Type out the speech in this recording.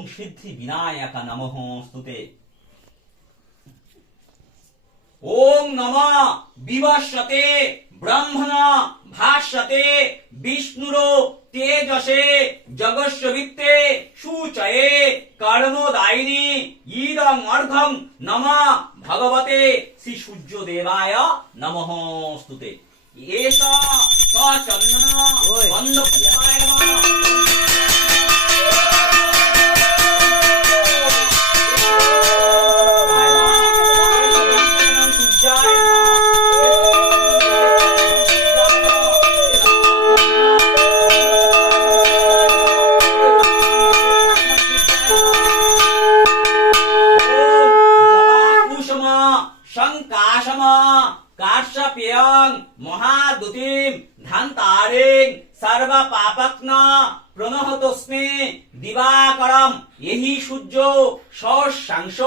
ওম সিদ্ধি বিনায়ক নমঃ স্তুতে। ওম নমঃ বিবস্বতে ব্রহ্মণ ভাস্বতে বিষ্ণুর তেজসে জগস্বিত্তে সূচয়ে কর্মদায়িনী ইদং অর্ঘং নমঃ ভগবতে শ্রী সূর্যদেবায় নমঃ স্তুতে। এষা সচন্দন বন্দপুষ্পায় নমঃ। শঙ্কাশম কাশ্যপেয়ং মহাদুতিম ধান্তারিং সর্ব পাপত্ন প্রণহতস্মে দিবাকরম এহি সূর্য সশাংশ